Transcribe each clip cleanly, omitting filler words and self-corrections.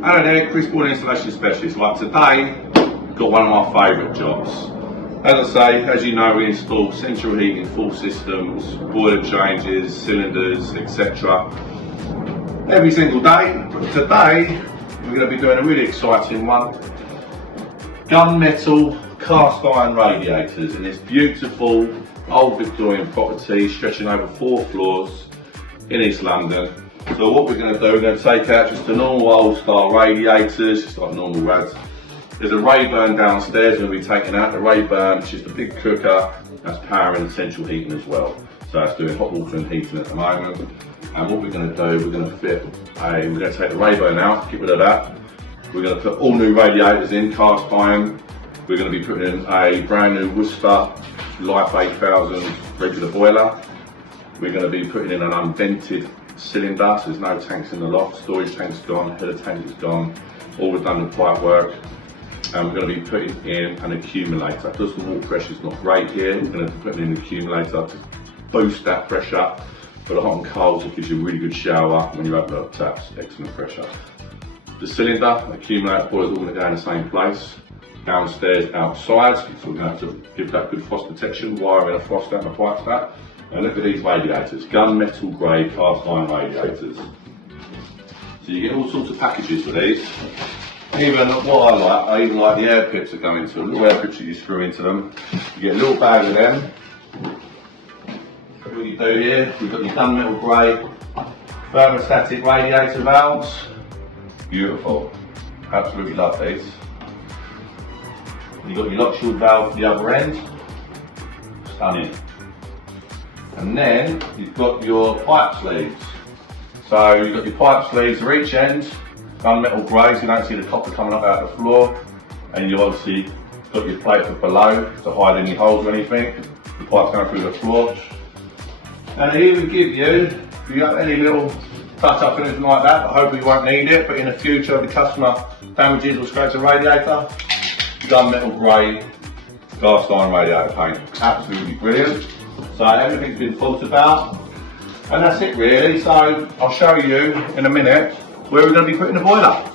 Hello there, Chris Bourne Installation Specialist. Like today, got one of my favourite jobs. As I say, as you know, we install central heating, full systems, boiler changes, cylinders, etc. every single day. But today, we're going to be doing a really exciting one. Gunmetal cast iron radiators in this beautiful old Victorian property stretching over 4 floors in East London. So what we're going to do, we're going to take out just the normal old style radiators, just like normal rads. There's a Rayburn downstairs we're going to be taking out. The Rayburn, which is the big cooker, that's powering the central heating as well. So it's doing hot water and heating at the moment. And what we're going to do, we're going to we're going to take the Rayburn out, get rid of that. We're going to put all new radiators in, cast iron. We're going to be putting in a brand new Worcester Life 8000 regular boiler. We're going to be putting in an unvented cylinder, so there's no tanks in the loft. Storage tank's gone, header tank is gone, all redundant pipe work. And we're going to be putting in an accumulator. Because the water pressure is not great here, we're going to be putting in an accumulator to boost that pressure for the hot and cold, so it gives you a really good shower when you open up taps, excellent pressure. The cylinder, accumulator, boiler is all going to go in the same place. Downstairs, outside, so we're going to have to give that good frost protection, wiring a frost out the pipe stack. And look at these radiators, gunmetal grey cast iron radiators. So you get all sorts of packages for these. Even what I even like the air pips that go into them, little air pips that you screw into them. You get a little bag of them. What you do here, we've got your gunmetal grey thermostatic radiator valves. Beautiful, absolutely love these. You've got your lock shield valve at the other end, stunning. And then you've got your pipe sleeves. So you've got your pipe sleeves for each end, gunmetal grey, so you don't see the copper coming up out of the floor. And you've obviously got your plate for below to hide any holes or anything. The pipe's going through the floor. And they even give you, if you have any little touch up or anything like that, but hopefully you won't need it, but in the future if the customer damages or scrapes a radiator, gunmetal grey cast iron radiator paint. Absolutely brilliant. So everything's been thought about, and that's it really. So I'll show you in a minute where we're going to be putting the boiler.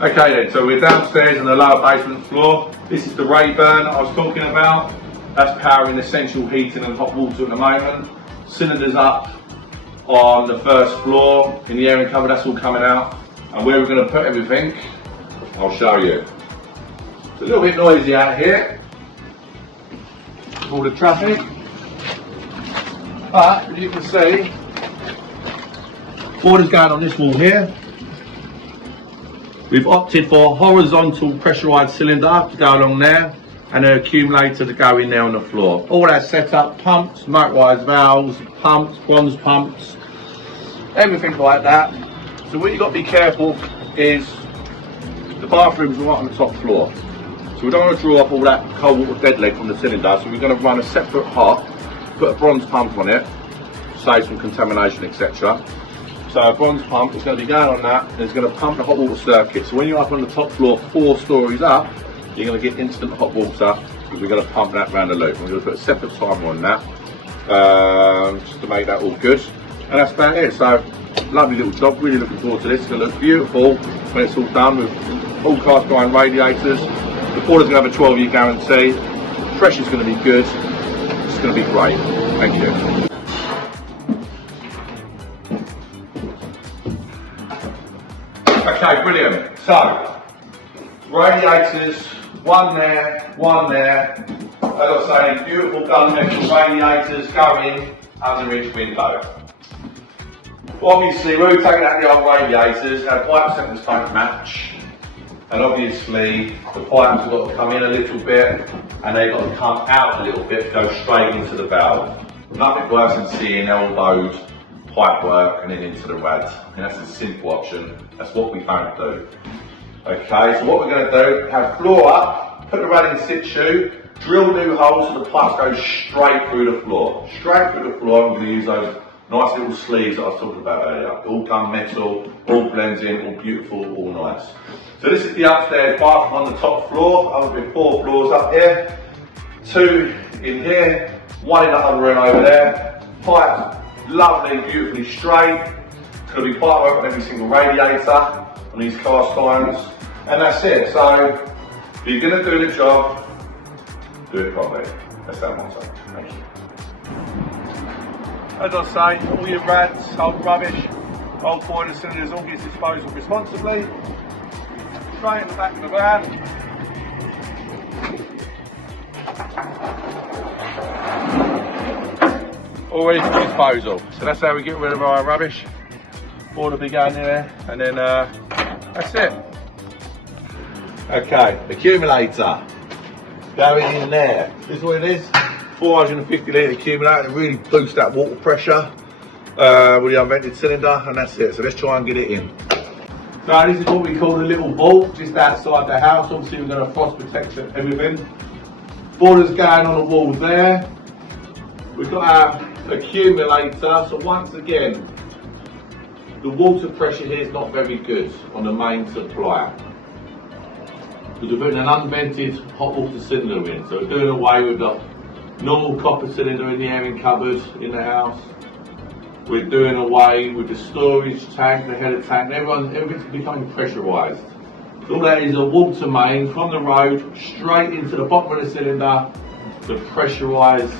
Okay then, so we're downstairs on the lower basement floor. This is the Rayburn I was talking about. That's powering the central heating and hot water at the moment. Cylinders up on the first floor, in the airing cover, that's all coming out. And where we're going to put everything, I'll show you. It's a little bit noisy out here, all the traffic. But as you can see, water's going on this wall here. We've opted for a horizontal pressurised cylinder to go along there and an accumulator to go in there on the floor. All that set up, pumps, motorised valves, pumps, bronze pumps, everything like that. So what you've got to be careful is the bathroom's right on the top floor. So we don't want to draw up all that cold water dead leg from the cylinder, so we're going to run a separate hot, put a bronze pump on it, save some contamination, etc. So a bronze pump is going to be going on that, and it's going to pump the hot water circuit. So when you're up on the top floor, 4 stories up, you're going to get instant hot water, because we're going to pump that round the loop. We're going to put a separate timer on that, just to make that all good. And that's about it. So lovely little job, really looking forward to this. It's going to look beautiful when it's all done with all cast iron radiators. The boiler's going to have a 12-year guarantee. The pressure's going to be good. It's going to be great. Thank you. Okay, brilliant. So, radiators, one there, one there. As I say, beautiful gunmetal radiators going under each window. Obviously, when we're taking out the old radiators, our pipe centers don't match. And obviously, the pipes have got to come in a little bit, and they've got to come out a little bit to go straight into the valve. Nothing worse than seeing elbowed pipe work and then into the rad. And that's a simple option. That's what we don't do. Okay, so what we're going to do, have floor up, put the rad in situ, drill new holes so the pipes go straight through the floor. Straight through the floor. I'm going to use those nice little sleeves that I was talking about earlier. All gunmetal, all blends in, all beautiful, all nice. So this is the upstairs bathroom on the top floor. I've got 4 floors up here, 2 in here, 1 in the other room over there. Pipes lovely, beautifully straight. It's going to be pipe work on every single radiator. on these cast irons, and that's it. So if you're going to do the job, do it properly. That's that motto. Thank you. As I say, all your rads, old rubbish, old boiler cylinders, all gets disposed of responsibly. Straight in the back of the van. Always disposal. So that's how we get rid of our rubbish. All the big in there, and then that's it. Okay, accumulator. Going in there. This is what it is. 450 litre accumulator. It really boosts that water pressure with the unvented cylinder, and that's it. So let's try and get it in. So this is what we call the little vault, just outside the house. Obviously we've got a frost protection, everything. Boiler's going on the wall there. We've got our accumulator. So once again, the water pressure here is not very good on the main supply, because we're putting an unvented hot water cylinder in. So we're doing away with the normal copper cylinder in the airing cupboard in the house. We're doing away with the storage tank, the header tank. Everything's becoming pressurised. So all that is a water main from the road straight into the bottom of the cylinder, the pressurised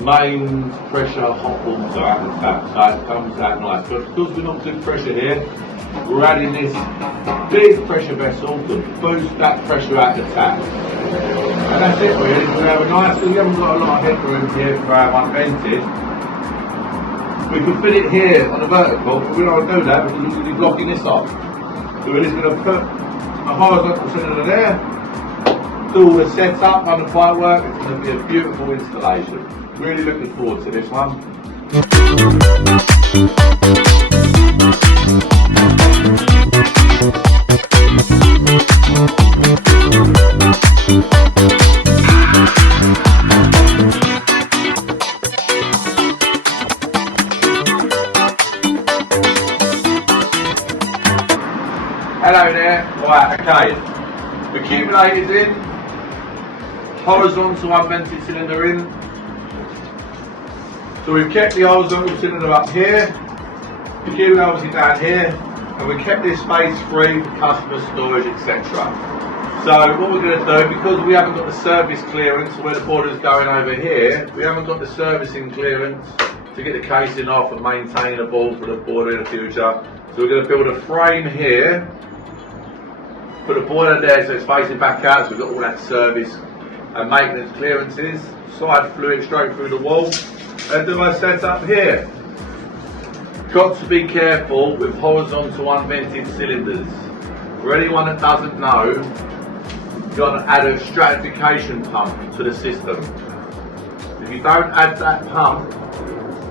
main pressure hot water out the tap. So it comes out nice. But because we're not good pressure here, we're adding this big pressure vessel to boost that pressure out the tap. And that's it really. We have a nice, we haven't got a lot of headroom here for our unvented. We can fit it here on the vertical, but we don't want to do that because we're going to be blocking this off. So we're just going to put a horizontal cylinder there, do all the setup, run the pipework. It's going to be a beautiful installation. Really looking forward to this one. Hello there. Right, okay. Accumulators in, horizontal unvented cylinder in. So we've kept the horizontal cylinder up here, the accumulator obviously down here, and we've kept this space free for customer storage, etc. So what we're going to do, because we haven't got the service clearance where the boiler's going over here, we haven't got the servicing clearance to get the casing off and maintainable for the boiler in the future. So we're going to build a frame here, put a boiler there so it's facing back out, so we've got all that service and maintenance clearances, side fluid straight through the wall, and do I set up here. Got to be careful with horizontal unvented cylinders. For anyone that doesn't know, you've got to add a stratification pump to the system. If you don't add that pump,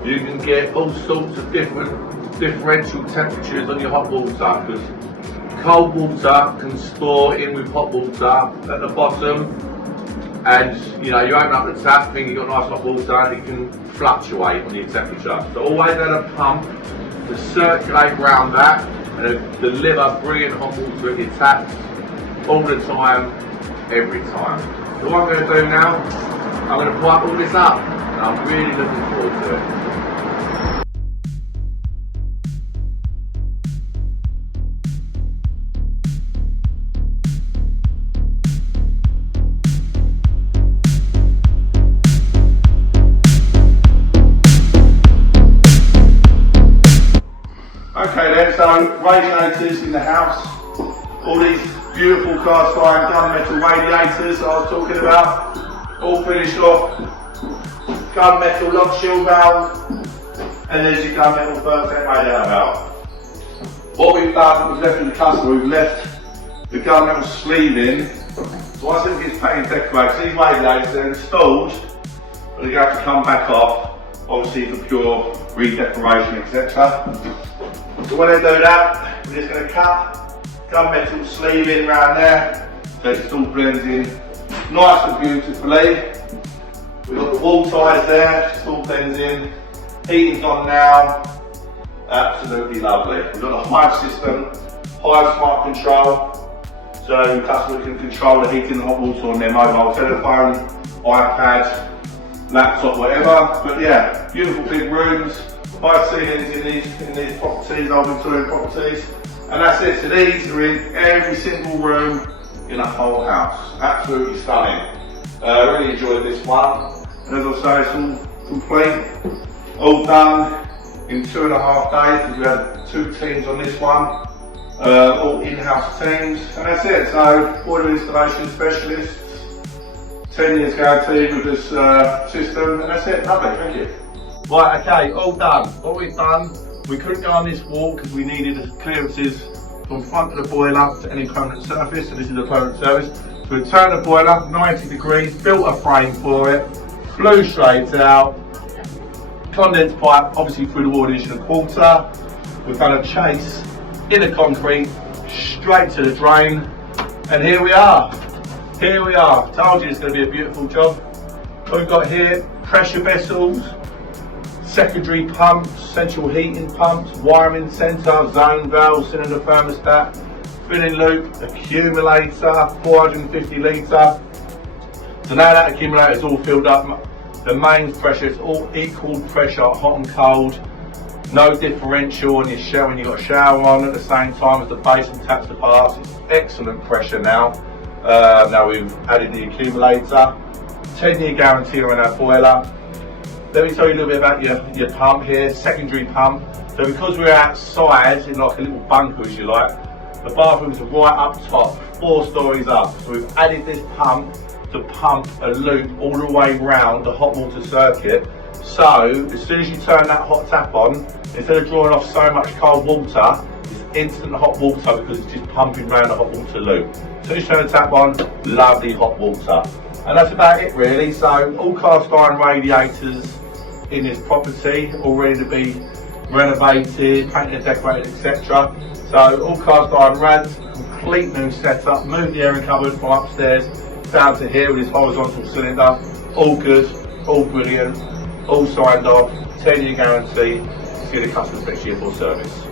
you can get all sorts of differential temperatures on your hot water, because cold water can store in with hot water at the bottom, and you open up the tap, think you've got nice hot water, and it can fluctuate on your temperature. So always add a pump to circulate around that and deliver brilliant hot water at your taps all the time, every time. So what I'm going to do now, I'm going to pipe all this up, and I'm really looking forward to it. Okay then, so radiators in the house, all these beautiful cast iron gunmetal radiators I was talking about, all finished off, gunmetal lock shield valve, and there's your gunmetal first aid radiator valve. What we've done, was left with the customer, we've left the gunmetal sleeve in, so once it gets painted and decorated, these radiators are installed, but they're going to have to come back off, obviously for pure redecoration, etc. So when I do that, we're just going to cut gunmetal sleeve in around there, so it all blends in nice and beautifully. We've got the wall ties there, it all blends in. Heating's on now, absolutely lovely. We've got the Hive system, Hive smart control, so the customer can control the heating and hot water on their mobile telephone, iPad, laptop, whatever. But yeah, beautiful big rooms. High ceilings in these properties, old Victorian properties, And that's it, so these are in every single room in the whole house. Absolutely stunning. Really enjoyed this one. And as I say, it's all complete, all done in 2.5 days, because we had 2 teams on this one. All in-house teams, and that's it. So, boiler installation specialists, 10 years guarantee with this system, and that's it. Lovely, thank you. Right, okay, all done. What we've done, we couldn't go on this wall because we needed clearances from front of the boiler to any permanent surface, so this is a permanent surface. So we turned the boiler 90 degrees, built a frame for it, blew straight out, condensed pipe, obviously through the wall addition of quarter. We've done a chase in the concrete, straight to the drain, and here we are. Here we are. Told you it's going to be a beautiful job. We've got here pressure vessels, secondary pumps, central heating pumps, wiring centre, zone valve, cylinder thermostat, filling loop, accumulator, 450 litre. So now that accumulator is all filled up, the mains pressure is all equal pressure, hot and cold. No differential on your shower when you've got a shower on at the same time as the basin taps the pass. It's excellent pressure now. Now we've added the accumulator. 10-year guarantee on our boiler. Let me tell you a little bit about your pump here, secondary pump. So because we're outside in like a little bunker, as you like, the bathrooms are right up top, 4 stories up. So we've added this pump to pump a loop all the way round the hot water circuit. So as soon as you turn that hot tap on, instead of drawing off so much cold water, it's instant hot water because it's just pumping around the hot water loop. As soon as you turn the tap on, lovely hot water. And that's about it really. So all cast iron radiators in this property, all ready to be renovated, painted and decorated, etc. So all cast iron rads, complete new setup, moved the airing cupboard from upstairs down to here with this horizontal cylinder. All good, all brilliant, all signed off, 10-year guarantee. See the customer's next year for service.